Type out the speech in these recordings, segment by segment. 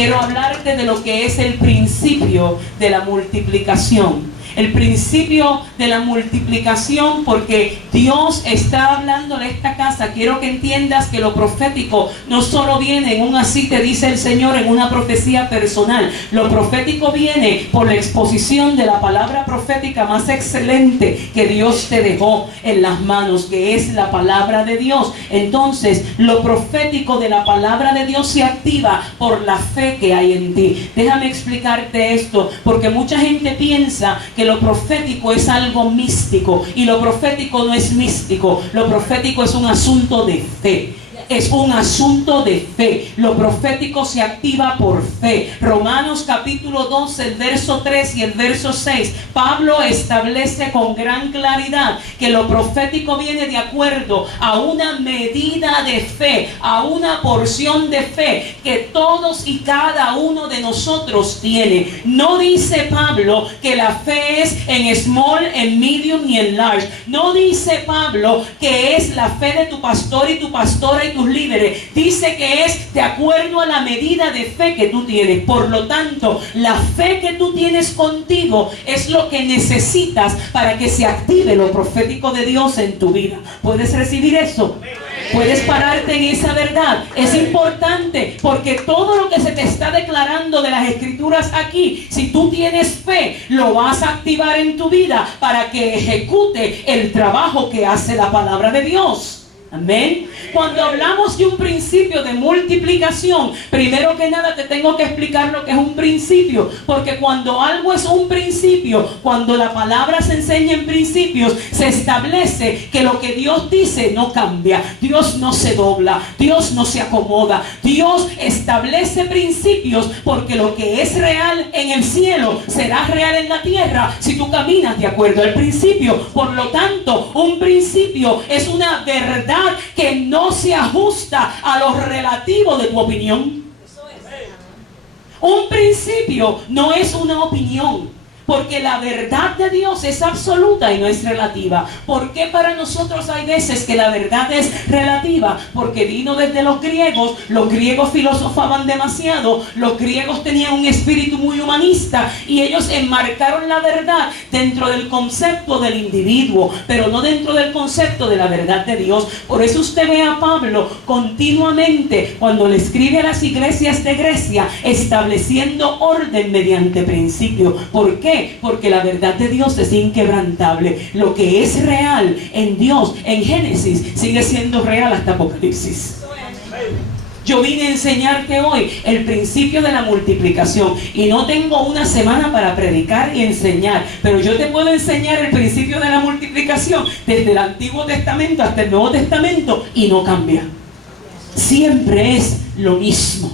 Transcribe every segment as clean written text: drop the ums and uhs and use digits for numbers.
quiero hablarte de lo que es el principio de la multiplicación. El principio de la multiplicación, porque Dios está hablando de esta casa. Quiero que entiendas que lo profético no solo viene en un así te dice el Señor, en una profecía personal. Lo profético viene por la exposición de la palabra profética más excelente que Dios te dejó en las manos, que es la palabra de Dios. Entonces, lo profético de la palabra de Dios se activa por la fe que hay en ti. Déjame explicarte esto, porque mucha gente piensa que lo profético es algo místico, y lo profético no es místico. Lo profético es un asunto de fe. Es un asunto de fe. Lo profético se activa por fe. Romanos capítulo 12, el verso 3 y el verso 6. Pablo establece con gran claridad que lo profético viene de acuerdo a una medida de fe, a una porción de fe que todos y cada uno de nosotros tiene. No dice Pablo que la fe es en small, en medium y en large. No dice Pablo que es la fe de tu pastor y tu pastora y tus líderes. Dice que es de acuerdo a la medida de fe que tú tienes. Por lo tanto, la fe que tú tienes contigo es lo que necesitas para que se active lo profético de Dios en tu vida. ¿Puedes recibir eso? Puedes pararte en esa verdad. Es importante, porque todo lo que se te está declarando de las escrituras aquí, si tú tienes fe, lo vas a activar en tu vida para que ejecute el trabajo que hace la palabra de Dios. Amén. Cuando hablamos de un principio de multiplicación, primero que nada te tengo que explicar lo que es un principio, porque cuando algo es un principio, cuando la palabra se enseña en principios, se establece que lo que Dios dice no cambia. Dios no se dobla, Dios no se acomoda. Dios establece principios, porque lo que es real en el cielo será real en la tierra si tú caminas de acuerdo al principio. Por lo tanto, un principio es una verdad que no se ajusta a lo relativo de tu opinión. Un principio no es una opinión, porque la verdad de Dios es absoluta y no es relativa. ¿Por qué para nosotros hay veces que la verdad es relativa? Porque vino desde los griegos filosofaban demasiado, los griegos tenían un espíritu muy humanista y ellos enmarcaron la verdad dentro del concepto del individuo, pero no dentro del concepto de la verdad de Dios. Por eso usted ve a Pablo continuamente cuando le escribe a las iglesias de Grecia, estableciendo orden mediante principio. ¿Por qué? Porque la verdad de Dios es inquebrantable. Lo que es real en Dios, en Génesis, sigue siendo real hasta Apocalipsis. Yo vine a enseñarte hoy el principio de la multiplicación, y no tengo una semana para predicar y enseñar, pero yo te puedo enseñar el principio de la multiplicación desde el Antiguo Testamento hasta el Nuevo Testamento, y no cambia. Siempre es lo mismo.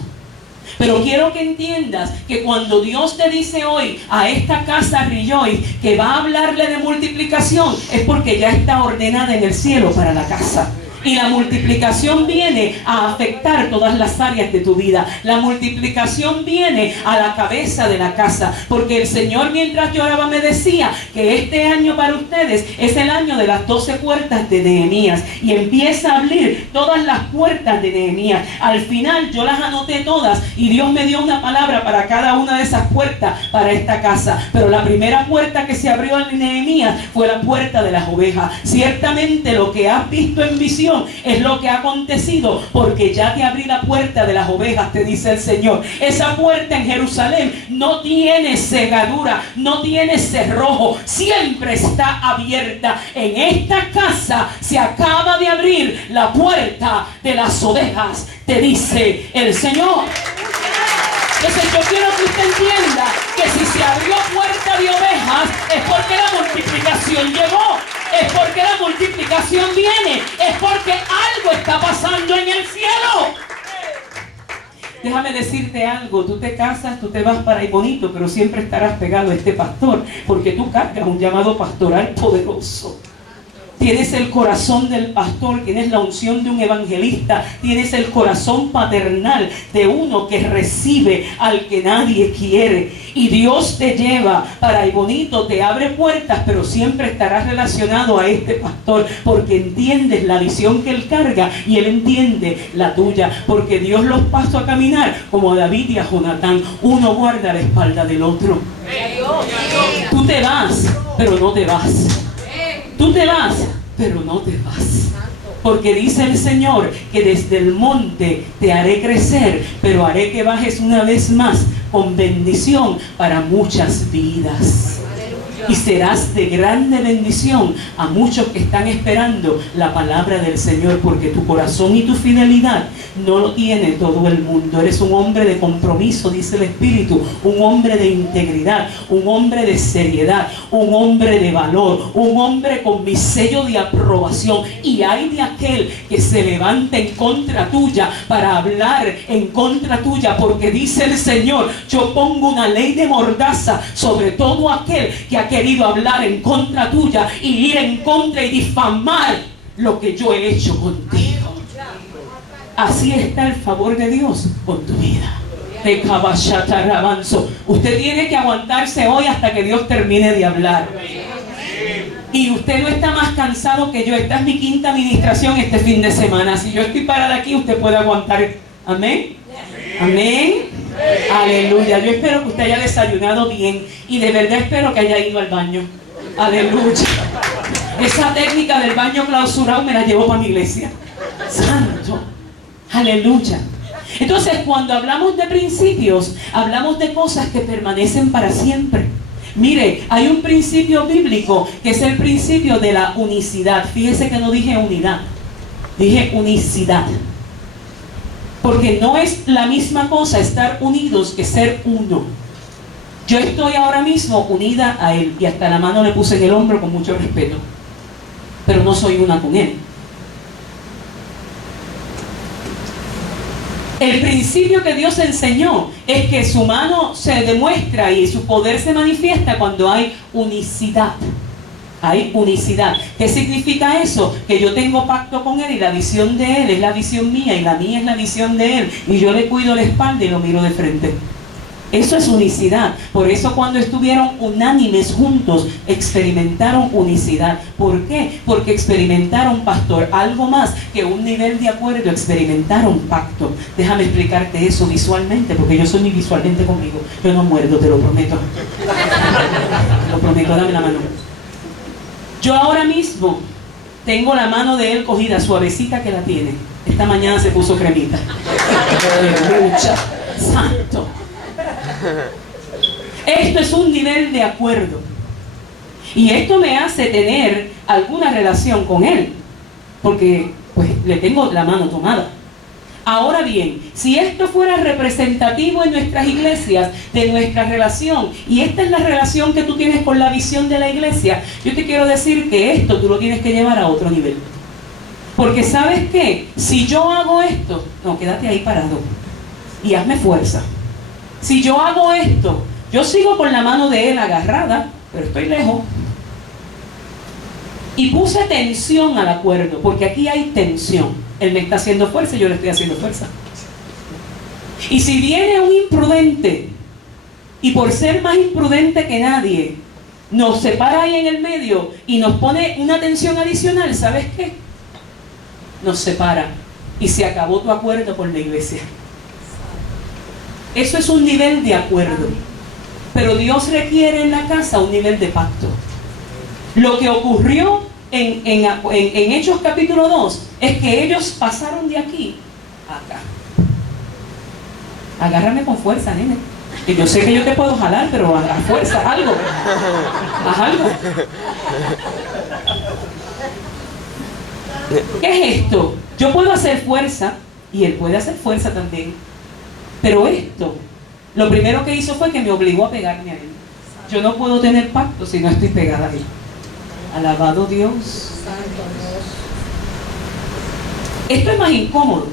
Pero quiero que entiendas que cuando Dios te dice hoy a esta casa Rejoice que va a hablarle de multiplicación, es porque ya está ordenada en el cielo para la casa. Y la multiplicación viene a afectar todas las áreas de tu vida. La multiplicación viene a la cabeza de la casa. Porque el Señor, mientras yo oraba, me decía que este año para ustedes es el año de las 12 puertas de Nehemías. Y empieza a abrir todas las puertas de Nehemías. Al final yo las anoté todas y Dios me dio una palabra para cada una de esas puertas para esta casa. Pero la primera puerta que se abrió en Nehemías fue la puerta de las ovejas. Ciertamente lo que has visto en visión es lo que ha acontecido, porque ya te abrí la puerta de las ovejas, te dice el Señor. Esa puerta en Jerusalén no tiene cegadura, no tiene cerrojo, siempre está abierta. En esta casa se acaba de abrir la puerta de las ovejas, te dice el Señor. Entonces yo quiero que usted entienda que si se abrió puerta de ovejas es porque la multiplicación llegó, es porque la multiplicación viene, es porque algo está pasando en el cielo. Déjame decirte algo, tú te casas, tú te vas para ahí bonito, pero siempre estarás pegado a este pastor, porque tú cargas un llamado pastoral poderoso. tienes el corazón del pastor, tienes la unción de un evangelista, tienes el corazón paternal de uno que recibe al que nadie quiere. Y Dios te lleva para el bonito, te abre puertas, pero siempre estarás relacionado a este pastor, porque entiendes la visión que él carga y él entiende la tuya, porque Dios los pasó a caminar como a David y a Jonatán. Uno guarda la espalda del otro. Tú te vas, pero no te vas. Tú te vas, pero no te vas. Porque dice el Señor que desde el monte te haré crecer, pero haré que bajes una vez más con bendición para muchas vidas. Y serás de grande bendición a muchos que están esperando la palabra del Señor, porque tu corazón y tu fidelidad no lo tiene todo el mundo. Eres un hombre de compromiso, dice el Espíritu, un hombre de integridad, un hombre de seriedad, un hombre de valor, un hombre con mi sello de aprobación. Y hay de aquel que se levante en contra tuya para hablar en contra tuya, porque dice el Señor, yo pongo una ley de mordaza sobre todo aquel que ha querido hablar en contra tuya y ir en contra y difamar lo que yo he hecho contigo. Así está el favor de Dios con tu vida. Usted tiene que aguantarse hoy hasta que Dios termine de hablar. Y usted no está más cansado que yo. Esta es mi quinta administración este fin de semana. Si yo estoy parada aquí, usted puede aguantar. Amén. Amén. Aleluya. Yo espero que usted haya desayunado bien y de verdad espero que haya ido al baño. Aleluya. Esa técnica del baño clausurado me la llevo para mi iglesia. Santo. Aleluya. Entonces, cuando hablamos de principios, hablamos de cosas que permanecen para siempre. Mire, hay un principio bíblico que es el principio de la unicidad. Fíjese que no dije unidad, dije unicidad. Porque no es la misma cosa estar unidos que ser uno. Yo estoy ahora mismo unida a Él y hasta la mano le puse en el hombro con mucho respeto. Pero no soy una con Él. El principio que Dios enseñó es que su mano se demuestra y su poder se manifiesta cuando hay unicidad. Hay unicidad. ¿Qué significa eso? Que yo tengo pacto con Él y la visión de Él es la visión mía y la mía es la visión de Él. Y yo le cuido la espalda y lo miro de frente. Eso es unicidad. Por eso cuando estuvieron unánimes juntos, experimentaron unicidad. ¿Por qué? Porque experimentaron, pastor, algo más que un nivel de acuerdo, experimentaron pacto. Déjame explicarte eso visualmente, porque yo soy muy visualmente conmigo. Yo no muerdo, te lo prometo. Te lo prometo, dame la mano. Yo ahora mismo tengo la mano de Él cogida, suavecita que la tiene. Esta mañana se puso cremita. Aleluya. Santo. Esto es un nivel de acuerdo. Y esto me hace tener alguna relación con Él, porque pues le tengo la mano tomada. Ahora bien, si esto fuera representativo en nuestras iglesias, de nuestra relación, y esta es la relación que tú tienes con la visión de la iglesia, yo te quiero decir que esto tú lo tienes que llevar a otro nivel. Porque ¿sabes qué? Si yo hago esto, no, quédate ahí parado y hazme fuerza. Si yo hago esto, yo sigo con la mano de Él agarrada, pero estoy lejos. Y puse tensión al acuerdo, porque aquí hay tensión. Él me está haciendo fuerza y yo le estoy haciendo fuerza. Y si viene un imprudente, y por ser más imprudente que nadie, nos separa ahí en el medio y nos pone una tensión adicional, ¿sabes qué? Nos separa y se acabó tu acuerdo con la iglesia. Eso es un nivel de acuerdo. Pero Dios requiere en la casa un nivel de pacto. Lo que ocurrió en Hechos capítulo 2 es que ellos pasaron de aquí a acá. Agárrame con fuerza, nene. Que yo sé que yo te puedo jalar, pero a fuerza, algo. Haz algo. ¿Qué es esto? Yo puedo hacer fuerza y él puede hacer fuerza también. Pero esto, lo primero que hizo fue que me obligó a pegarme a Él. Yo no puedo tener pacto si no estoy pegada a Él. Alabado Dios. Esto es más incómodo.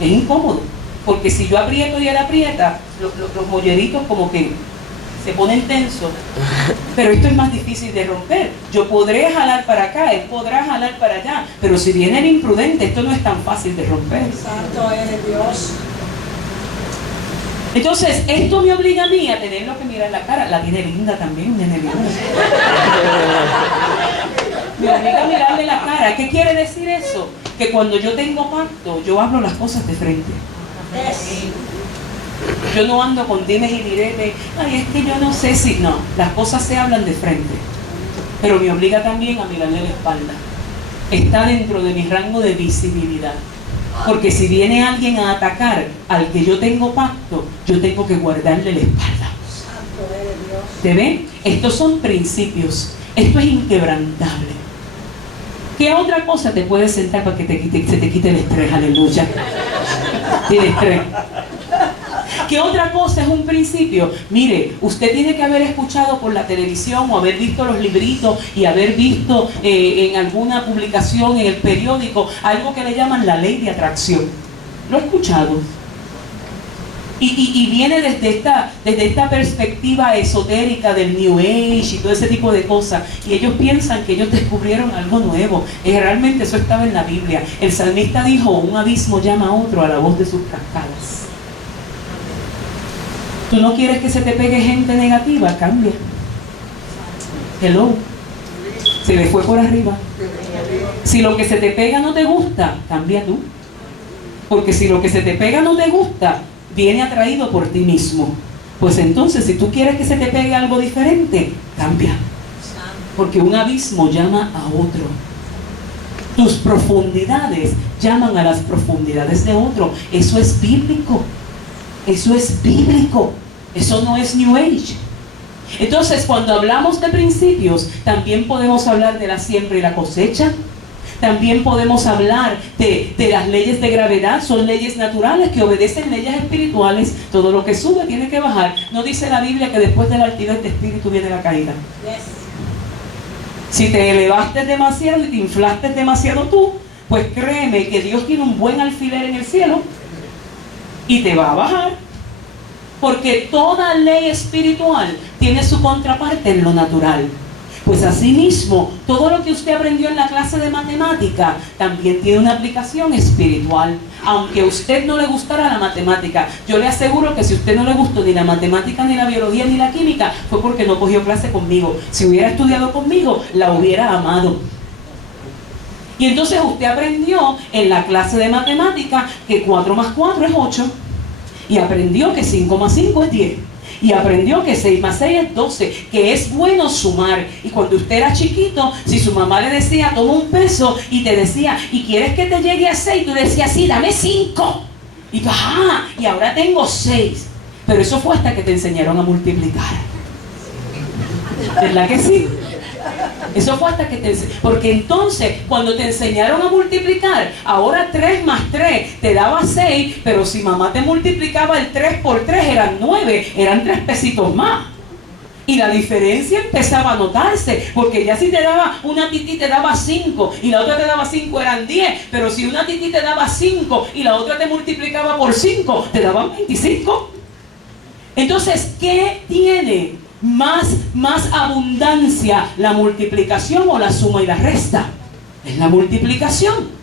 Es incómodo. Porque si yo aprieto y Él aprieta, los molleritos como que se ponen tensos. Pero esto es más difícil de romper. Yo podré jalar para acá, él podrá jalar para allá, pero si viene el imprudente, esto no es tan fácil de romper. Santo eres Dios. Entonces, esto me obliga a mí a tenerlo que mirar la cara. La tiene linda también, nene linda. Me obliga a mirarle la cara. ¿Qué quiere decir eso? Que cuando yo tengo pacto, yo hablo las cosas de frente. Yo no ando con dimes y diretes. Ay, es que yo no sé si... No, las cosas se hablan de frente. Pero me obliga también a mirarle la espalda. Está dentro de mi rango de visibilidad. Porque si viene alguien a atacar al que yo tengo pacto, yo tengo que guardarle la espalda. ¿Te ven? Estos son principios. Esto es inquebrantable. ¿Qué otra cosa te puede sentar para que se te quite el estrés? Aleluya. El estrés. ¿Qué otra cosa es un principio? Mire, usted tiene que haber escuchado por la televisión o haber visto los libritos y haber visto en alguna publicación en el periódico algo que le llaman la ley de atracción. ¿Lo ha escuchado? Y viene desde esta perspectiva esotérica del New Age y todo ese tipo de cosas. Y ellos piensan que ellos descubrieron algo nuevo. Realmente eso estaba en la Biblia. El salmista dijo, un abismo llama a otro a la voz de sus cascadas. ¿Tú no quieres que se te pegue gente negativa? Cambia. Hello. Se le fue por arriba. Si lo que se te pega no te gusta, cambia tú. Porque si lo que se te pega no te gusta, viene atraído por ti mismo. Pues entonces, si tú quieres que se te pegue algo diferente, cambia. Porque un abismo llama a otro. Tus profundidades llaman a las profundidades de otro. Eso es bíblico. Eso es bíblico. Eso no es New Age. Entonces, cuando hablamos de principios, también podemos hablar de la siembra y la cosecha. También podemos hablar de las leyes de gravedad. Son leyes naturales que obedecen leyes espirituales. Todo lo que sube tiene que bajar. No dice la Biblia que después de la altivez de espíritu viene la caída. Si te elevaste demasiado y te inflaste demasiado tú, pues créeme que Dios tiene un buen alfiler en el cielo y te va a bajar. Porque toda ley espiritual tiene su contraparte en lo natural. Pues asimismo, todo lo que usted aprendió en la clase de matemática también tiene una aplicación espiritual. Aunque a usted no le gustara la matemática, yo le aseguro que si a usted no le gustó ni la matemática, ni la biología, ni la química, fue porque no cogió clase conmigo. Si hubiera estudiado conmigo, la hubiera amado. Y entonces usted aprendió en la clase de matemática que 4 más 4 es 8. Y aprendió que 5 más 5 es 10. Y aprendió que 6 más 6 es 12. Que es bueno sumar. Y cuando usted era chiquito, si su mamá le decía, toma un peso, y te decía, ¿y quieres que te llegue a 6? Tú decías, sí, dame 5. Y tú, ajá, y ahora tengo 6. Pero eso fue hasta que te enseñaron a multiplicar. ¿Verdad que sí? Eso fue hasta que te enseñaron. Porque entonces, cuando te enseñaron a multiplicar, ahora 3 más 3 te daba 6, pero si mamá te multiplicaba el 3 por 3 eran 9, eran 3 pesitos más. Y la diferencia empezaba a notarse, porque ya si te daba una tití te daba 5 y la otra te daba 5 eran 10, pero si una tití te daba 5 y la otra te multiplicaba por 5, te daban 25. Entonces, ¿qué tiene más abundancia, la multiplicación o la suma y la resta? Es la multiplicación.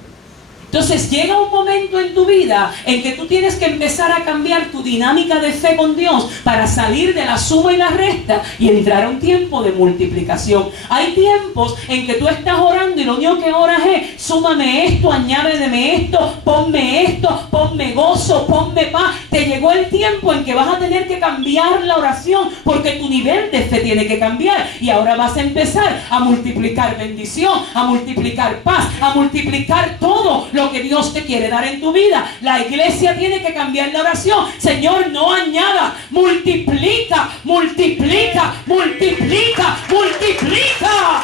Entonces llega un momento en tu vida en que tú tienes que empezar a cambiar tu dinámica de fe con Dios para salir de la suma y la resta y entrar a un tiempo de multiplicación. Hay tiempos en que tú estás orando y lo único que oras es, súmame esto, añádeme esto, ponme gozo, ponme paz. Te llegó el tiempo en que vas a tener que cambiar la oración porque tu nivel de fe tiene que cambiar y ahora vas a empezar a multiplicar bendición, a multiplicar paz, a multiplicar todo lo que Dios te quiere dar en tu vida. La iglesia tiene que cambiar la oración. Señor, no añada, multiplica, multiplica, multiplica, multiplica.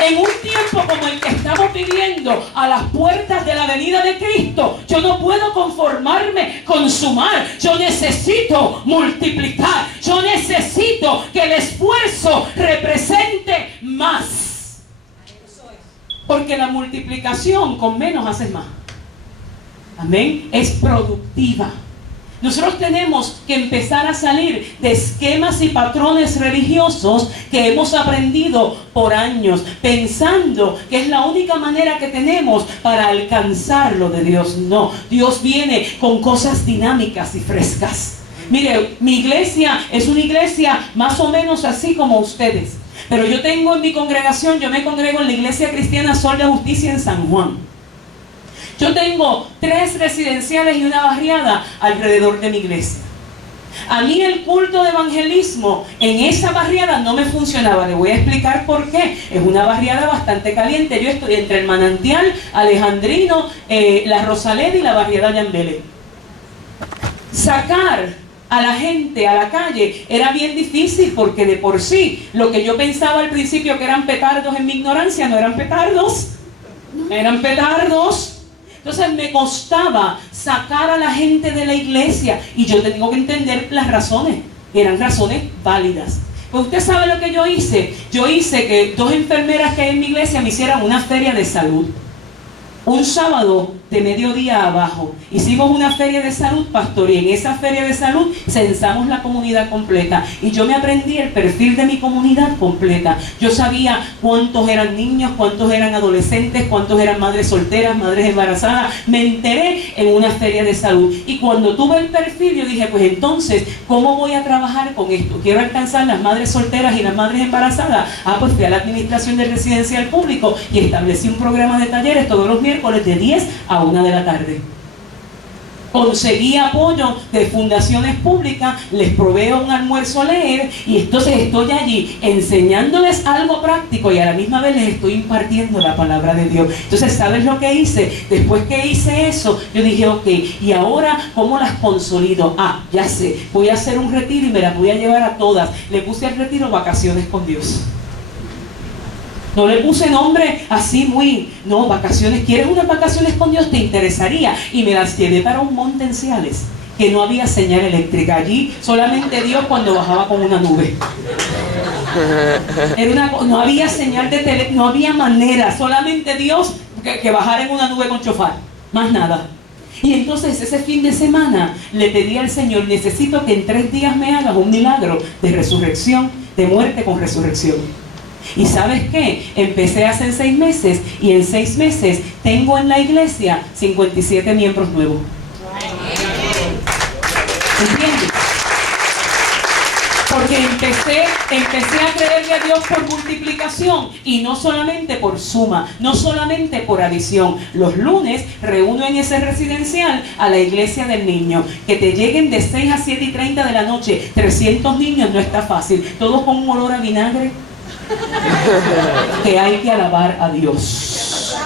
En un tiempo como el que estamos viviendo, a las puertas de la venida de Cristo, yo no puedo conformarme con sumar. Yo necesito multiplicar. Yo necesito que el esfuerzo represente más. Porque la multiplicación con menos haces más. Amén. Es productiva. Nosotros tenemos que empezar a salir de esquemas y patrones religiosos que hemos aprendido por años, pensando que es la única manera que tenemos para alcanzar lo de Dios. No, Dios viene con cosas dinámicas y frescas. Mire, mi iglesia es una iglesia más o menos así como ustedes. Pero yo tengo en mi congregación, yo me congrego en la Iglesia Cristiana Sol de Justicia en San Juan. Yo tengo 3 residenciales y una barriada alrededor de mi iglesia. A mí el culto de evangelismo en esa barriada no me funcionaba. Le voy a explicar por qué. Es una barriada bastante caliente. Yo estoy entre el Manantial, Alejandrino, la Rosaleda y la barriada Yambele. Sacar a la gente a la calle era bien difícil, porque de por sí lo que yo pensaba al principio que eran petardos en mi ignorancia no eran petardos, eran petardos. Entonces me costaba sacar a la gente de la iglesia, y yo tengo que entender las razones. Eran razones válidas. Pues usted sabe lo que yo hice. Yo hice que 2 enfermeras que hay en mi iglesia me hicieran una feria de salud. Un sábado de mediodía abajo hicimos una feria de salud, pastor, y en esa feria de salud censamos la comunidad completa, y yo me aprendí el perfil de mi comunidad completa. Yo sabía cuántos eran niños, cuántos eran adolescentes, cuántos eran madres solteras, madres embarazadas. Me enteré en una feria de salud, y cuando tuve el perfil yo dije, pues entonces, ¿cómo voy a trabajar con esto? Quiero alcanzar las madres solteras y las madres embarazadas. Pues fui a la administración del residencial público y establecí un programa de talleres todos los miércoles de 10 a 1 de la tarde. Conseguí apoyo de fundaciones públicas, les proveo un almuerzo a leer, y entonces estoy allí enseñándoles algo práctico y a la misma vez les estoy impartiendo la palabra de Dios. Entonces, ¿sabes lo que hice? Después que hice eso, yo dije, ok, ¿y ahora cómo las consolido? Ya sé, voy a hacer un retiro y me las voy a llevar a todas. Le puse al retiro Vacaciones con Dios. No le puse nombre así no, vacaciones. ¿Quieres unas vacaciones con Dios? ¿Te interesaría? Y me las llevé para un monte en Ciales, que no había señal eléctrica. Allí solamente Dios cuando bajaba con una nube. No había señal de tele, no había manera. Solamente Dios que bajara en una nube con chofar. Más nada. Y entonces ese fin de semana le pedí al Señor, necesito que en 3 días me hagas un milagro de resurrección, de muerte con resurrección. ¿Y sabes qué? Empecé hace 6 meses, y en 6 meses tengo en la iglesia 57 miembros nuevos. ¿Entiendes? Porque empecé a creerle a Dios por multiplicación, y no solamente por suma, no solamente por adición. Los lunes reúno en ese residencial a la iglesia del niño. Que te lleguen de 6 a 7:30 de la noche 300 niños no está fácil, todos con un olor a vinagre. Que hay que alabar a Dios.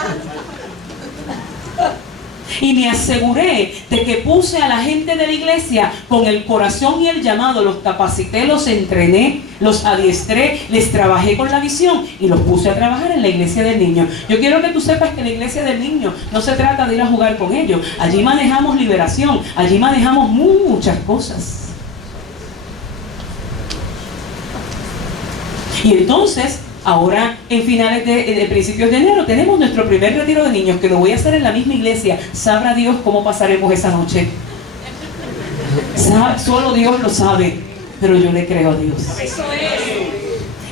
Y me aseguré de que puse a la gente de la iglesia con el corazón y el llamado. Los capacité, los entrené, los adiestré, les trabajé con la visión y los puse a trabajar en la iglesia del niño. Yo quiero que tú sepas que la iglesia del niño no se trata de ir a jugar con ellos. Allí manejamos liberación, allí manejamos muchas cosas. Y entonces, ahora en finales de principios de enero, tenemos nuestro primer retiro de niños, que lo voy a hacer en la misma iglesia. Sabrá Dios cómo pasaremos esa noche. Solo Dios lo sabe, pero yo le creo a Dios.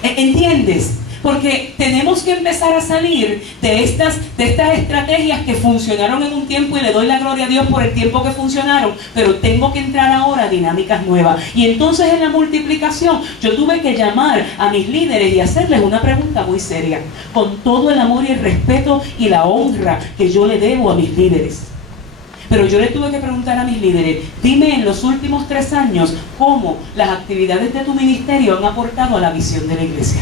¿Entiendes? Porque tenemos que empezar a salir de estas estrategias que funcionaron en un tiempo, y le doy la gloria a Dios por el tiempo que funcionaron, pero tengo que entrar ahora a dinámicas nuevas. Y entonces en la multiplicación yo tuve que llamar a mis líderes y hacerles una pregunta muy seria, con todo el amor y el respeto y la honra que yo le debo a mis líderes. Pero yo le tuve que preguntar a mis líderes, dime en los últimos 3 años cómo las actividades de tu ministerio han aportado a la visión de la iglesia.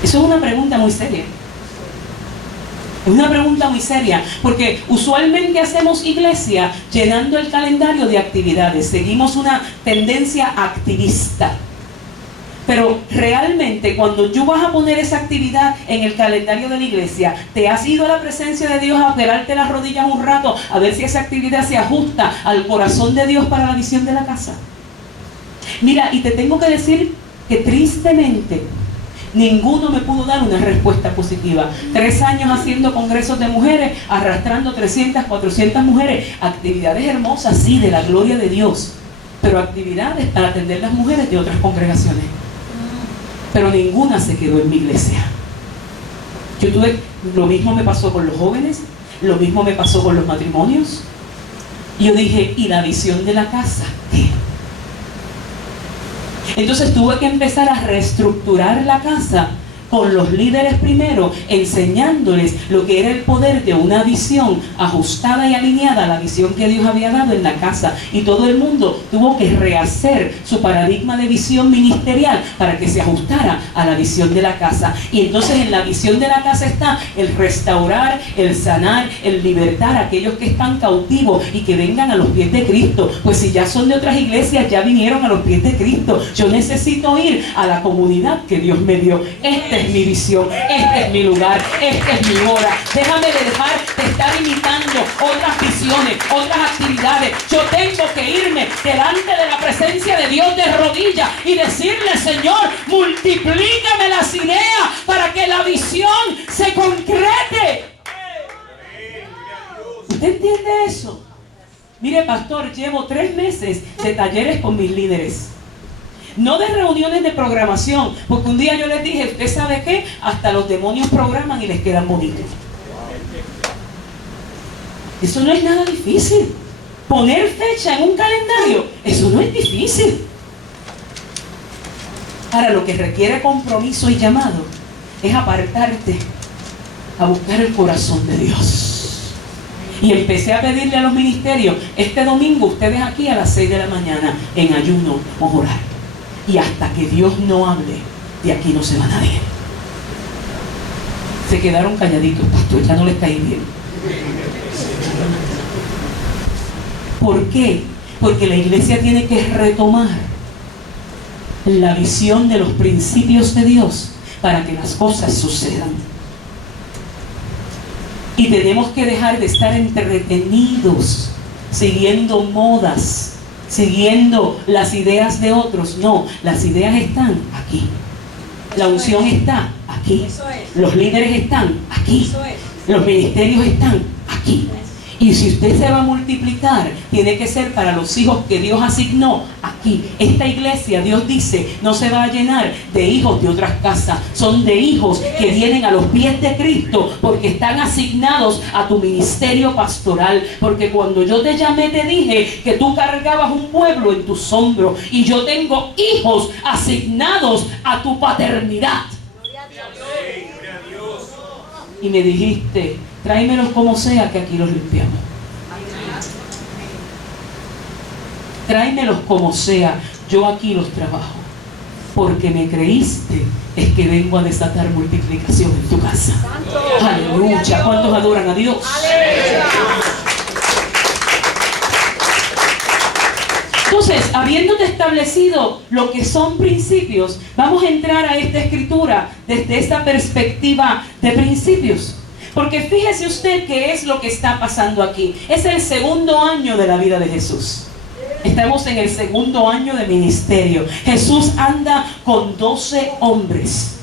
Eso es una pregunta muy seria. Es una pregunta muy seria, porque usualmente hacemos iglesia llenando el calendario de actividades. Seguimos una tendencia activista. Pero realmente, cuando tú vas a poner esa actividad en el calendario de la iglesia, ¿te has ido a la presencia de Dios a pelarte las rodillas un rato a ver si esa actividad se ajusta al corazón de Dios para la visión de la casa? Mira, y te tengo que decir que tristemente, Ninguno me pudo dar una respuesta positiva. 3 años haciendo congresos de mujeres, arrastrando 300, 400 mujeres. Actividades hermosas, sí, de la gloria de Dios, pero actividades para atender las mujeres de otras congregaciones. Pero ninguna se quedó en mi iglesia. Lo mismo me pasó con los jóvenes, lo mismo me pasó con los matrimonios. Yo dije, ¿y la visión de la casa? ¿Qué? Entonces tuve que empezar a reestructurar la casa con los líderes primero, enseñándoles lo que era el poder de una visión ajustada y alineada a la visión que Dios había dado en la casa. Y todo el mundo tuvo que rehacer su paradigma de visión ministerial para que se ajustara a la visión de la casa. Y entonces en la visión de la casa está el restaurar, el sanar, el libertar a aquellos que están cautivos y que vengan a los pies de Cristo. Pues si ya son de otras iglesias, ya vinieron a los pies de Cristo. Yo necesito ir a la comunidad que Dios me dio. Esta es mi visión, este es mi lugar, esta es mi hora. Déjame dejar de estar imitando otras visiones, otras actividades. Yo tengo que irme delante de la presencia de Dios de rodillas y decirle, Señor, multiplícame las ideas para que la visión se concrete. ¿Usted entiende eso? Mire, pastor, llevo 3 meses de talleres con mis líderes. No de reuniones de programación, porque un día yo les dije, ¿usted sabe qué? Hasta los demonios programan y les quedan bonitos. Eso no es nada difícil. Poner fecha en un calendario, eso no es difícil. Ahora, lo que requiere compromiso y llamado es apartarte a buscar el corazón de Dios. Y empecé a pedirle a los ministerios, este domingo ustedes aquí a las 6 de la mañana, en ayuno o orar. Y hasta que Dios no hable, de aquí no se va nadie. Se quedaron calladitos, pastor, ya no les caí bien. ¿Por qué? Porque la iglesia tiene que retomar la visión de los principios de Dios para que las cosas sucedan. Y tenemos que dejar de estar entretenidos, siguiendo modas, siguiendo las ideas de otros. No, las ideas están aquí. La unción está aquí. Los líderes están aquí. Los ministerios están aquí. Y si usted se va a multiplicar, tiene que ser para los hijos que Dios asignó aquí. Esta iglesia, Dios dice, no se va a llenar de hijos de otras casas. Son de hijos que vienen a los pies de Cristo porque están asignados a tu ministerio pastoral. Porque cuando yo te llamé te dije que tú cargabas un pueblo en tus hombros. Y yo tengo hijos asignados a tu paternidad. Y me dijiste, tráemelos como sea que aquí los limpiamos. Tráemelos como sea, yo aquí los trabajo. Porque me creíste, es que vengo a desatar multiplicación en tu casa. Aleluya. ¿Cuántos adoran a Dios? Entonces, habiéndote establecido lo que son principios, vamos a entrar a esta escritura desde esta perspectiva de principios. Porque fíjese usted qué es lo que está pasando aquí. Es el 2.º año de la vida de Jesús. Estamos en el 2.º año de ministerio. Jesús anda con 12 hombres.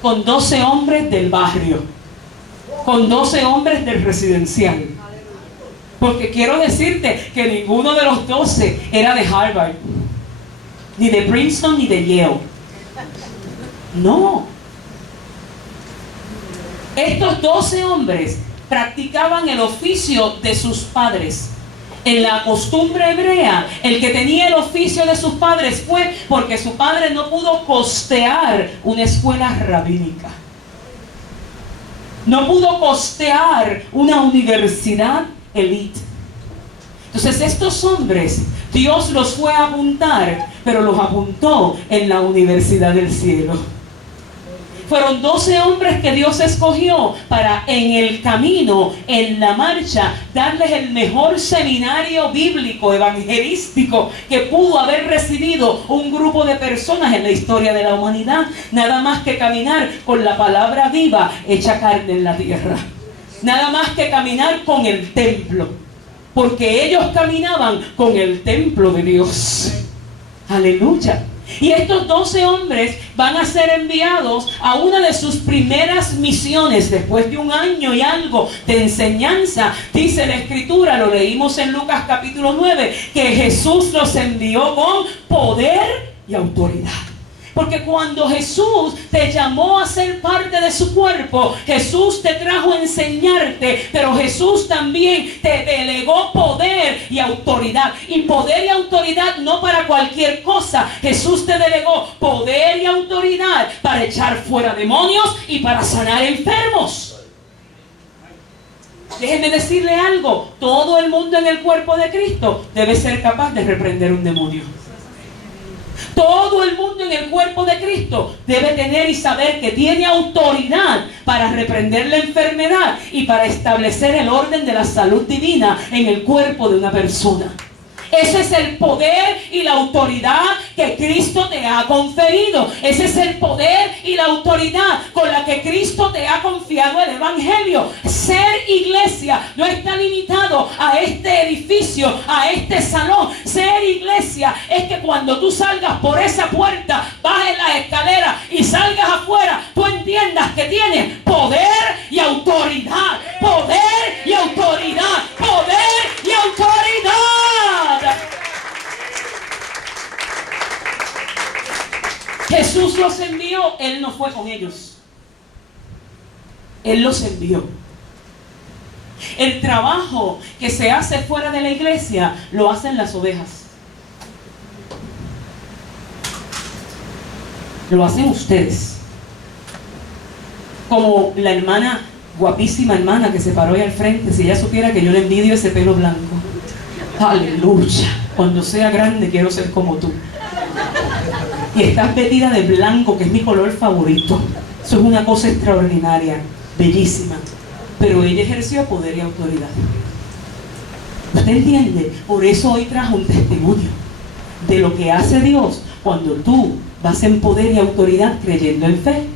Con 12 hombres del barrio. Con 12 hombres del residencial. Porque quiero decirte que ninguno de los 12 era de Harvard, ni de Princeton, ni de Yale. No. Estos 12 hombres practicaban el oficio de sus padres. En la costumbre hebrea, el que tenía el oficio de sus padres fue porque su padre no pudo costear una escuela rabínica. No pudo costear una universidad elite. Entonces estos hombres, Dios los fue a apuntar, pero los apuntó en la universidad del cielo. Fueron 12 hombres que Dios escogió para en el camino, en la marcha, darles el mejor seminario bíblico, evangelístico que pudo haber recibido un grupo de personas en la historia de la humanidad. Nada más que caminar con la palabra viva hecha carne en la tierra. Nada más que caminar con el templo. Porque ellos caminaban con el templo de Dios. Aleluya. Y estos 12 hombres van a ser enviados a una de sus primeras misiones después de un año y algo de enseñanza. Dice la Escritura, lo leímos en Lucas capítulo 9, que Jesús los envió con poder y autoridad. Porque cuando Jesús te llamó a ser parte de su cuerpo, Jesús te trajo a enseñarte, pero Jesús también te delegó poder y autoridad. Y poder y autoridad no para cualquier cosa. Jesús te delegó poder y autoridad para echar fuera demonios y para sanar enfermos. Déjeme decirle algo, todo el mundo en el cuerpo de Cristo debe ser capaz de reprender un demonio. Todo el mundo en el cuerpo de Cristo debe tener y saber que tiene autoridad para reprender la enfermedad y para establecer el orden de la salud divina en el cuerpo de una persona. Ese es el poder y la autoridad que Cristo te ha conferido. Ese es el poder y la autoridad con la que Cristo te ha confiado el Evangelio. Ser iglesia no está limitado a este edificio, a este salón. Ser iglesia es que cuando tú salgas por esa puerta, bajes la escalera y salgas afuera, tú entiendas que tienes poder y autoridad. Poder y autoridad. Poder y autoridad. Jesús los envió, Él no fue con ellos. Él los envió. El trabajo que se hace fuera de la iglesia lo hacen las ovejas. Lo hacen ustedes. Como la hermana, guapísima hermana que se paró ahí al frente, si ella supiera que yo le envidio ese pelo blanco. Aleluya. Cuando sea grande quiero ser como tú. Y estás vestida de blanco, que es mi color favorito. Eso es una cosa extraordinaria, bellísima. Pero ella ejerció poder y autoridad. ¿Usted entiende? Por eso hoy trajo un testimonio de lo que hace Dios cuando tú vas en poder y autoridad creyendo en fe.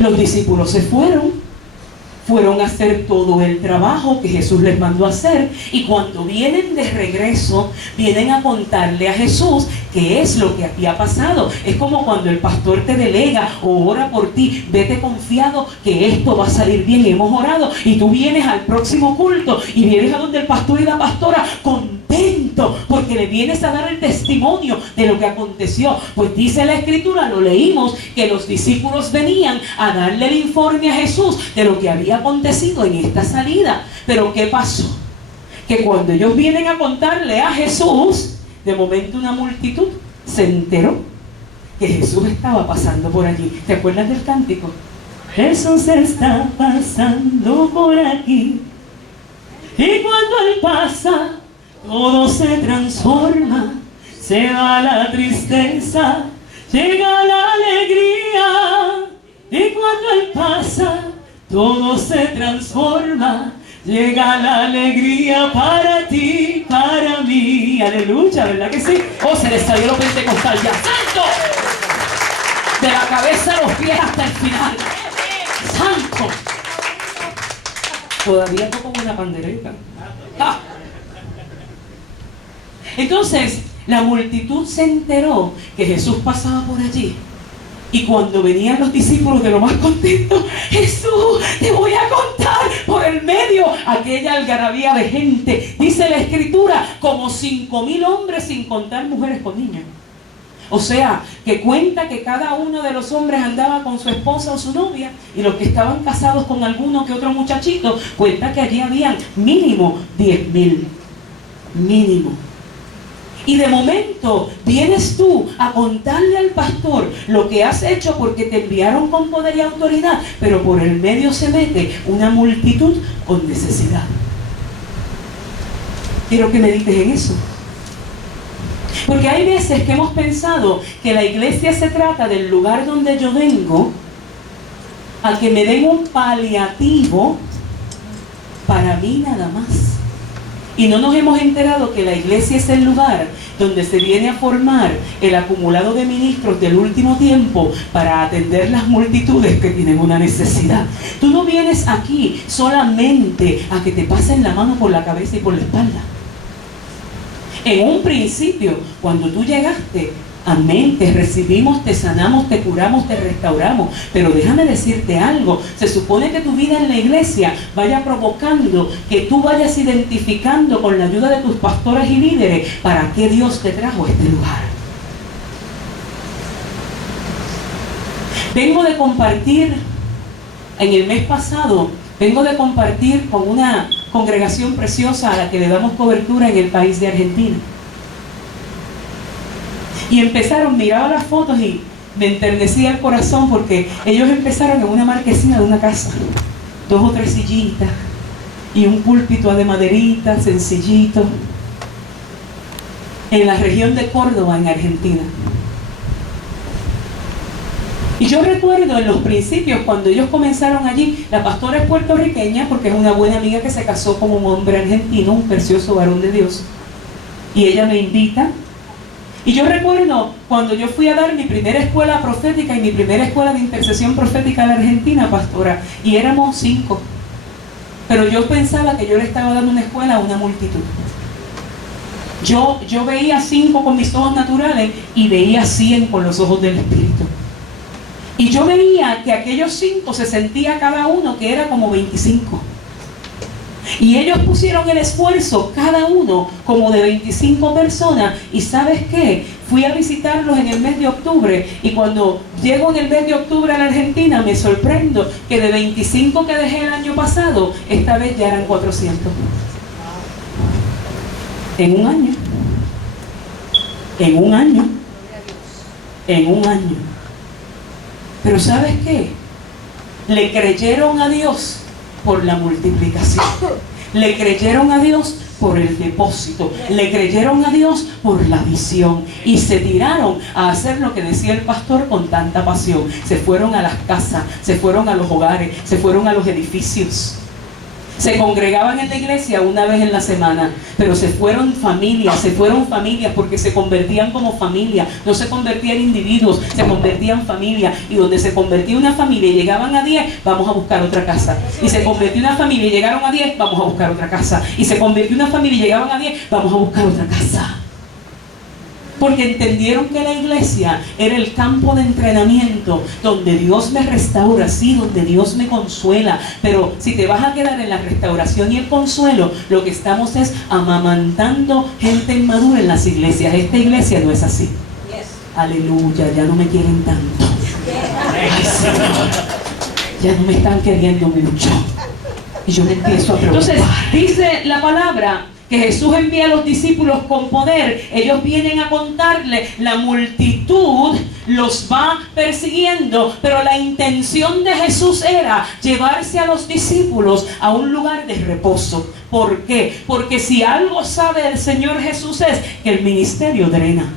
Los discípulos se fueron a hacer todo el trabajo que Jesús les mandó a hacer, y cuando vienen de regreso, vienen a contarle a Jesús qué es lo que había pasado. Es como cuando el pastor te delega o ora por ti, vete confiado que esto va a salir bien, hemos orado, y tú vienes al próximo culto y vienes a donde el pastor y la pastora contento porque le vienes a dar el testimonio de lo que aconteció. Pues dice la Escritura, lo leímos, que los discípulos venían a darle el informe a Jesús de lo que había acontecido en esta salida. Pero ¿qué pasó? Que cuando ellos vienen a contarle a Jesús, de momento una multitud se enteró que Jesús estaba pasando por allí. ¿Te acuerdas del cántico? Jesús está pasando por aquí, y cuando Él pasa todo se transforma, se va la tristeza, llega la alegría, y cuando Él pasa todo se transforma, llega la alegría para ti, para mí. Aleluya, ¿verdad que sí? Oh, se les salió lo pentecostal ya. ¡Santo! De la cabeza a los pies hasta el final. ¡Santo! Todavía toco una pandereta. ¡Ah! Entonces, la multitud se enteró que Jesús pasaba por allí. Y cuando venían los discípulos de lo más contentos, Jesús, te voy a contar, por el medio aquella algarabía de gente. Dice la Escritura, como 5,000 hombres, sin contar mujeres con niños. O sea, que cuenta que cada uno de los hombres andaba con su esposa o su novia, y los que estaban casados con alguno que otro muchachito, cuenta que allí habían mínimo 10,000. Mínimo. Y de momento vienes tú a contarle al pastor lo que has hecho porque te enviaron con poder y autoridad, pero por el medio se mete una multitud con necesidad. Quiero que medites en eso. Porque hay veces que hemos pensado que la iglesia se trata del lugar donde yo vengo a que me den un paliativo para mí nada más. Y no nos hemos enterado que la iglesia es el lugar donde se viene a formar el acumulado de ministros del último tiempo para atender las multitudes que tienen una necesidad. Tú no vienes aquí solamente a que te pasen la mano por la cabeza y por la espalda. En un principio, cuando tú llegaste, Amén, te recibimos, te sanamos, te curamos, te restauramos. Pero déjame decirte algo, se supone que tu vida en la iglesia vaya provocando que tú vayas identificando con la ayuda de tus pastores y líderes para qué Dios te trajo a este lugar. Vengo de compartir, en el mes pasado, vengo de compartir con una congregación preciosa a la que le damos cobertura en el país de Argentina. Y empezaron, miraba las fotos y me enternecía el corazón porque ellos empezaron en una marquesina de una casa, 2 o 3 sillitas y un púlpito de maderita, sencillito, en la región de Córdoba, en Argentina. Y yo recuerdo en los principios, cuando ellos comenzaron allí, la pastora es puertorriqueña porque es una buena amiga que se casó con un hombre argentino, un precioso varón de Dios. Y ella me invita. Y yo recuerdo cuando yo fui a dar mi primera escuela profética y mi primera escuela de intercesión profética en la Argentina, pastora, y éramos 5. Pero yo pensaba que yo le estaba dando una escuela a una multitud. Yo veía 5 con mis ojos naturales y veía 100 con los ojos del Espíritu. Y yo veía que aquellos 5 se sentía cada uno que era como 25. Y ellos pusieron el esfuerzo, cada uno como de 25 personas. Y ¿sabes qué? Fui a visitarlos en el mes de octubre. Y cuando llego en el mes de octubre a la Argentina, me sorprendo que de 25 que dejé el año pasado, esta vez ya eran 400. En un año. En un año. En un año. Pero ¿sabes qué? Le creyeron a Dios por la multiplicación. Le creyeron a Dios por el depósito. Le creyeron a Dios por la visión. Y se tiraron a hacer lo que decía el pastor con tanta pasión. Se fueron a las casas, se fueron a los hogares, se fueron a los edificios. Se congregaban en la iglesia una vez en la semana, pero se fueron familias porque se convertían como familia, no se convertían en individuos, se convertían en familia, y donde se convertía una familia y llegaban a 10, vamos a buscar otra casa, y se convirtió una familia y llegaron a 10, vamos a buscar otra casa, y se convirtió una familia y llegaban a 10, vamos a buscar otra casa. Porque entendieron que la iglesia era el campo de entrenamiento donde Dios me restaura, sí, donde Dios me consuela. Pero si te vas a quedar en la restauración y el consuelo, lo que estamos es amamantando gente inmadura en las iglesias. Esta iglesia no es así. Yes. Aleluya, ya no me quieren tanto. Ay, Señor, ya no me están queriendo mucho. Y yo me empiezo a preocupar. Entonces, dice la palabra que Jesús envía a los discípulos con poder. Ellos vienen a contarle, la multitud los va persiguiendo, pero la intención de Jesús era llevarse a los discípulos a un lugar de reposo. ¿Por qué? Porque si algo sabe el Señor Jesús es que el ministerio drena.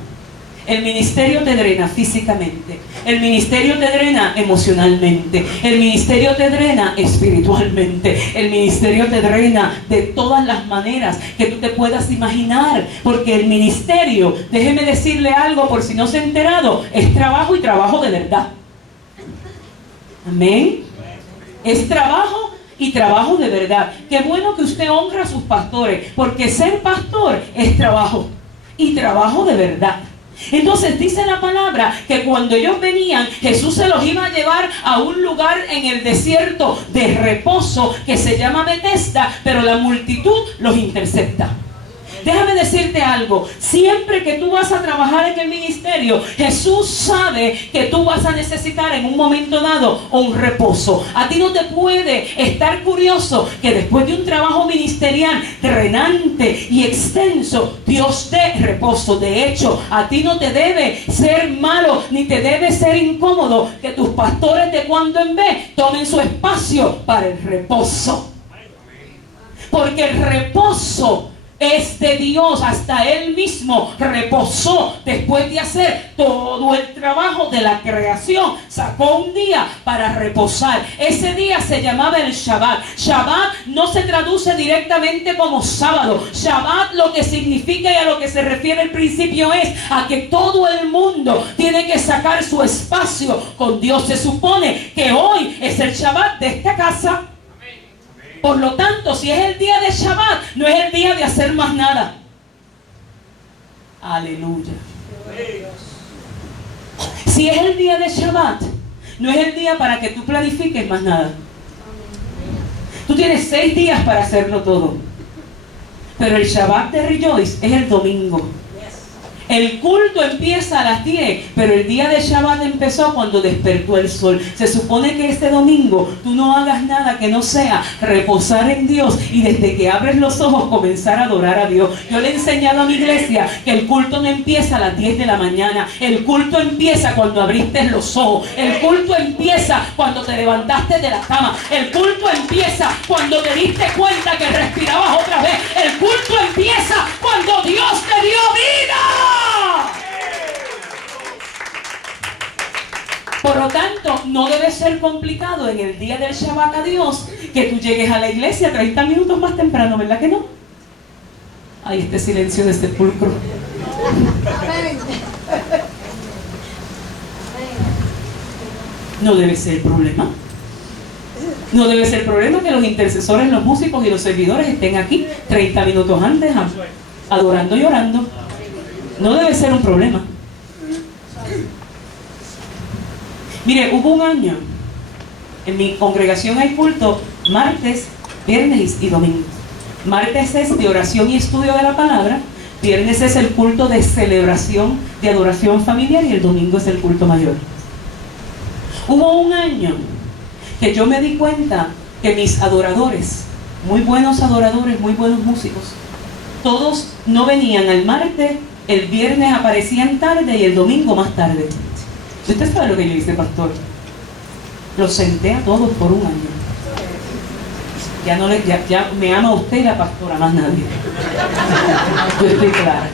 El ministerio te drena físicamente, el ministerio te drena emocionalmente, el ministerio te drena espiritualmente, el ministerio te drena de todas las maneras que tú te puedas imaginar, porque el ministerio, déjeme decirle algo por si no se ha enterado, es trabajo y trabajo de verdad. Amén. Es trabajo y trabajo de verdad. Qué bueno que usted honra a sus pastores, porque ser pastor es trabajo y trabajo de verdad. Entonces dice la palabra que cuando ellos venían, Jesús se los iba a llevar a un lugar en el desierto de reposo que se llama Betesda, pero la multitud los intercepta. Déjame decirte algo, siempre que tú vas a trabajar en el ministerio, Jesús sabe que tú vas a necesitar en un momento dado un reposo. A ti no te puede estar curioso que después de un trabajo ministerial drenante y extenso, Dios dé reposo. De hecho, a ti no te debe ser malo, ni te debe ser incómodo que tus pastores de cuando en vez tomen su espacio para el reposo. Porque el reposo es de Dios. Hasta Él mismo reposó después de hacer todo el trabajo de la creación. Sacó un día para reposar. Ese día se llamaba el Shabbat. Shabbat no se traduce directamente como sábado. Shabbat lo que significa y a lo que se refiere el principio es a que todo el mundo tiene que sacar su espacio con Dios. Se supone que hoy es el Shabbat de esta casa. Por lo tanto, si es el día de Shabbat, no es el día de hacer más nada. Aleluya. Si es el día de Shabbat, no es el día para que tú planifiques más nada. Tú tienes 6 días para hacerlo todo. Pero el Shabbat de Rejoice es el domingo. El culto empieza a las 10, pero el día de Shabbat empezó cuando despertó el sol. Se supone que este domingo tú no hagas nada que no sea reposar en Dios y desde que abres los ojos comenzar a adorar a Dios. Yo le he enseñado a mi iglesia que el culto no empieza a las 10 de la mañana. El culto empieza cuando abriste los ojos. El culto empieza cuando te levantaste de la cama. El culto empieza cuando te diste cuenta que respirabas otra vez. El culto empieza cuando Dios te dio vida. Por lo tanto, no debe ser complicado en el día del Shabbat a Dios que tú llegues a la iglesia 30 minutos más temprano, ¿verdad que no? Hay este silencio de sepulcro. No debe ser problema. No debe ser problema que los intercesores, los músicos y los servidores estén aquí 30 minutos antes, adorando y orando. No debe ser un problema. Mire, hubo un año, en mi congregación hay culto martes, viernes y domingo. Martes es de oración y estudio de la palabra, viernes es el culto de celebración, de adoración familiar y el domingo es el culto mayor. Hubo un año que yo me di cuenta que mis adoradores, muy buenos adoradores, muy buenos músicos, todos no venían al martes, el viernes aparecían tarde y el domingo más tarde. ¿Usted sabe lo que yo hice, pastor? Los senté a todos por un año. Ya me ama usted y la pastora, más nadie. Yo estoy clara.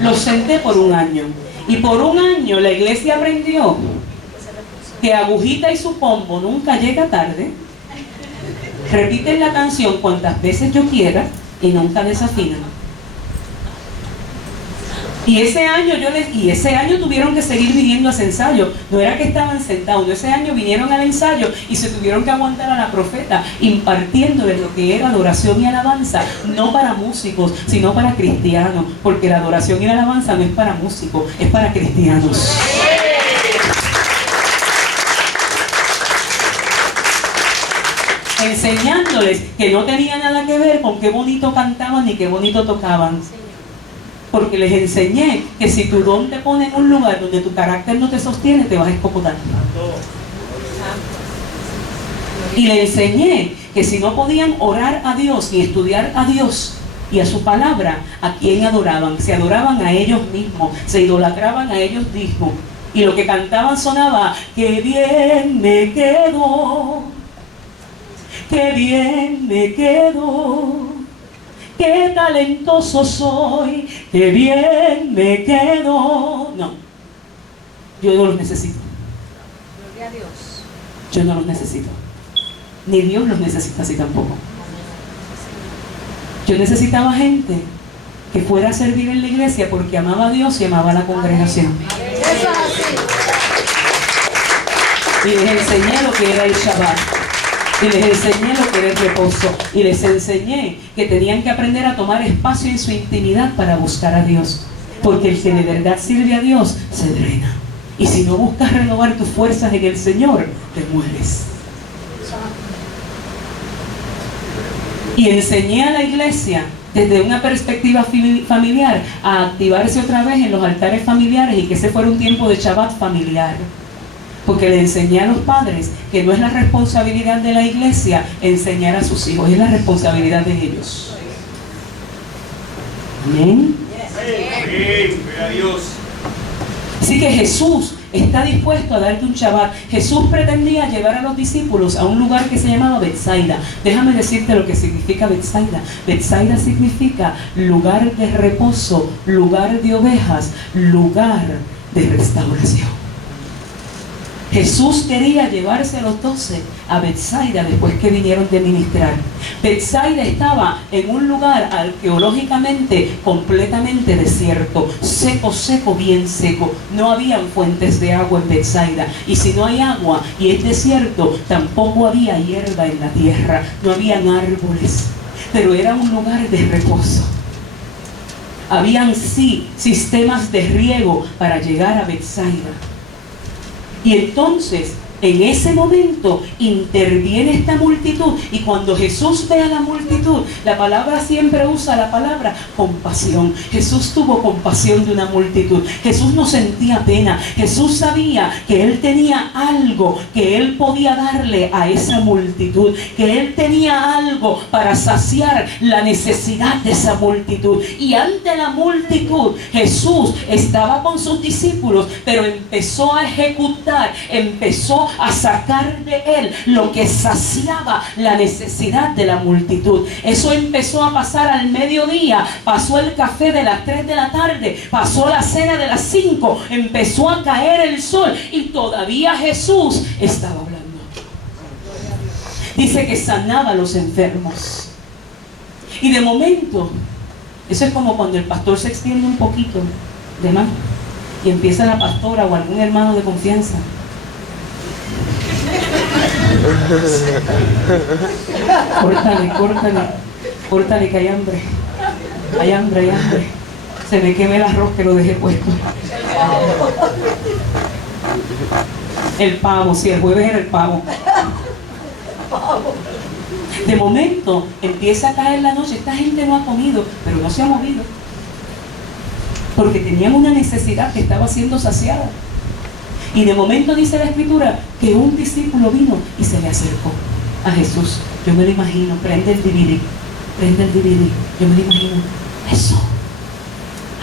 Los senté por un año. Y por un año la iglesia aprendió que Agujita y su pombo nunca llega tarde. Repiten la canción cuantas veces yo quiera y nunca desafinan. Y ese año tuvieron que seguir viniendo a ese ensayo. No era que estaban sentados, no, ese año vinieron al ensayo y se tuvieron que aguantar a la profeta impartiéndoles lo que era adoración y alabanza, no para músicos, sino para cristianos, porque la adoración y la alabanza no es para músicos, es para cristianos. Enseñándoles que no tenía nada que ver con qué bonito cantaban ni qué bonito tocaban. Porque les enseñé que si tu don te pone en un lugar donde tu carácter no te sostiene, te vas a escopotar. Y les enseñé que si no podían orar a Dios y estudiar a Dios y a su palabra, ¿a quién adoraban? Se adoraban a ellos mismos, se idolatraban a ellos mismos. Y lo que cantaban sonaba: qué bien me quedo, qué bien me quedo. ¡Qué talentoso soy! ¡Qué bien me quedo! No, yo no los necesito. Gloria a Dios. Yo no los necesito. Ni Dios los necesita así tampoco. Yo necesitaba gente que fuera a servir en la iglesia porque amaba a Dios y amaba a la congregación. Eso es así. Y les enseñé lo que era el Shabbat. Y les enseñé lo que era el reposo. Y les enseñé que tenían que aprender a tomar espacio en su intimidad para buscar a Dios. Porque el que de verdad sirve a Dios se drena. Y si no buscas renovar tus fuerzas en el Señor, te mueres. Y enseñé a la iglesia desde una perspectiva familiar a activarse otra vez en los altares familiares y que ese fuera un tiempo de Shabbat familiar. Porque le enseñé a los padres que no es la responsabilidad de la iglesia enseñar a sus hijos, es la responsabilidad de ellos. Amén. Así que Jesús está dispuesto a darte un Shabbat. Jesús pretendía llevar a los discípulos a un lugar que se llamaba Betsaida. Déjame decirte lo que significa Betsaida. Betsaida significa lugar de reposo, lugar de ovejas, lugar de restauración. Jesús quería llevarse a los 12 a Betsaida después que vinieron de ministrar. Betsaida estaba en un lugar arqueológicamente completamente desierto, seco, seco, bien seco. No habían fuentes de agua en Betsaida. Y si no hay agua y es desierto, tampoco había hierba en la tierra, no habían árboles. Pero era un lugar de reposo. Habían sí sistemas de riego para llegar a Betsaida. Y entonces, en ese momento, interviene esta multitud. Y cuando Jesús ve a la multitud, la palabra siempre usa la palabra compasión. Jesús tuvo compasión de una multitud. Jesús no sentía pena. Jesús sabía que Él tenía algo que Él podía darle a esa multitud. Que Él tenía algo para saciar la necesidad de esa multitud. Y ante la multitud, Jesús estaba con sus discípulos, pero empezó a ejecutar, empezó a sacar de Él lo que saciaba la necesidad de la multitud. Eso empezó a pasar al mediodía, pasó el café de las 3 de la tarde, pasó la cena de las 5, empezó a caer el sol y todavía Jesús estaba hablando. Dice que sanaba a los enfermos. Y de momento, eso es como cuando el pastor se extiende un poquito de más y empieza la pastora o algún hermano de confianza. Córtale que hay hambre. Hay hambre. Se me quema el arroz que lo dejé puesto. El pavo, si el jueves era el pavo. De momento empieza a caer la noche. Esta gente no ha comido, pero no se ha movido, porque tenían una necesidad que estaba siendo saciada. Y de momento dice la Escritura que un discípulo vino y se le acercó a Jesús. Yo me lo imagino, prende el DVD. Yo me lo imagino. Eso,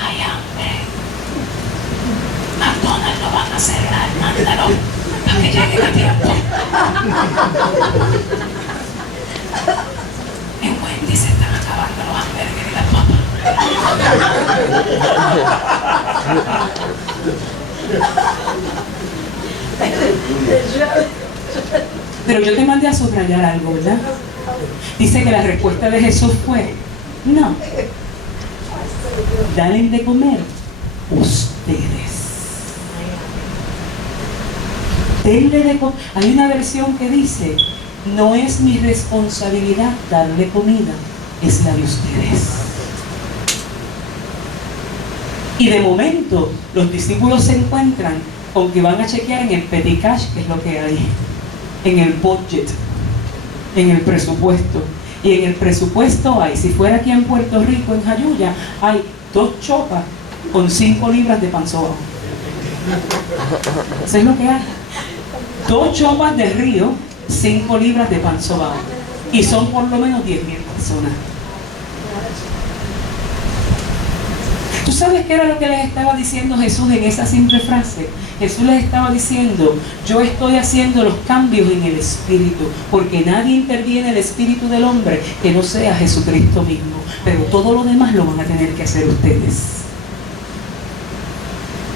hay hambre. McDonald's lo van a cerrar, mándalo para que llegue a tiempo. En Wendy se están acabando los hamburgues y las papas. Pero yo te mandé a subrayar algo, ¿verdad? Dice que la respuesta de Jesús fue: no, dale de comer ustedes. Denle de comer. Hay una versión que dice: no es mi responsabilidad darle comida, es la de ustedes. Y de momento los discípulos se encuentran con que van a chequear en el petty cash, que es lo que hay, en el budget, en el presupuesto. Y en el presupuesto hay, si fuera aquí en Puerto Rico, en Jayuya, hay 2 chopas con 5 libras de pan sobao. ¿Eso es lo que hay? 2 chopas de río, 5 libras de pan sobao. Y son por lo menos 10,000 personas. ¿Tú sabes qué era lo que les estaba diciendo Jesús en esa simple frase? Jesús les estaba diciendo: yo estoy haciendo los cambios en el espíritu, porque nadie interviene en el espíritu del hombre que no sea Jesucristo mismo, pero todo lo demás lo van a tener que hacer ustedes.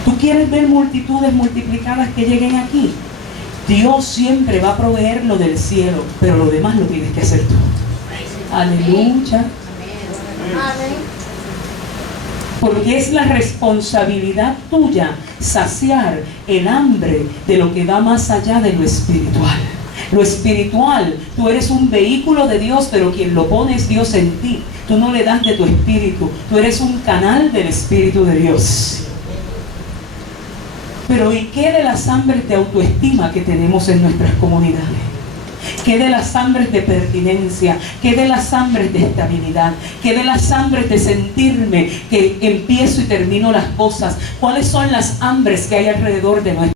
¿Tú quieres ver multitudes multiplicadas que lleguen aquí? Dios siempre va a proveer lo del cielo, pero lo demás lo tienes que hacer tú. Aleluya. Amén. Porque es la responsabilidad tuya saciar el hambre de lo que va más allá de lo espiritual. Lo espiritual, tú eres un vehículo de Dios, pero quien lo pone es Dios en ti. Tú no le das de tu espíritu, tú eres un canal del Espíritu de Dios. Pero ¿y qué de las hambres de autoestima que tenemos en nuestras comunidades? ¿Qué de las hambres de pertinencia? ¿Qué de las hambres de estabilidad? ¿Qué de las hambres de sentirme que empiezo y termino las cosas? ¿Cuáles son las hambres que hay alrededor de nuestra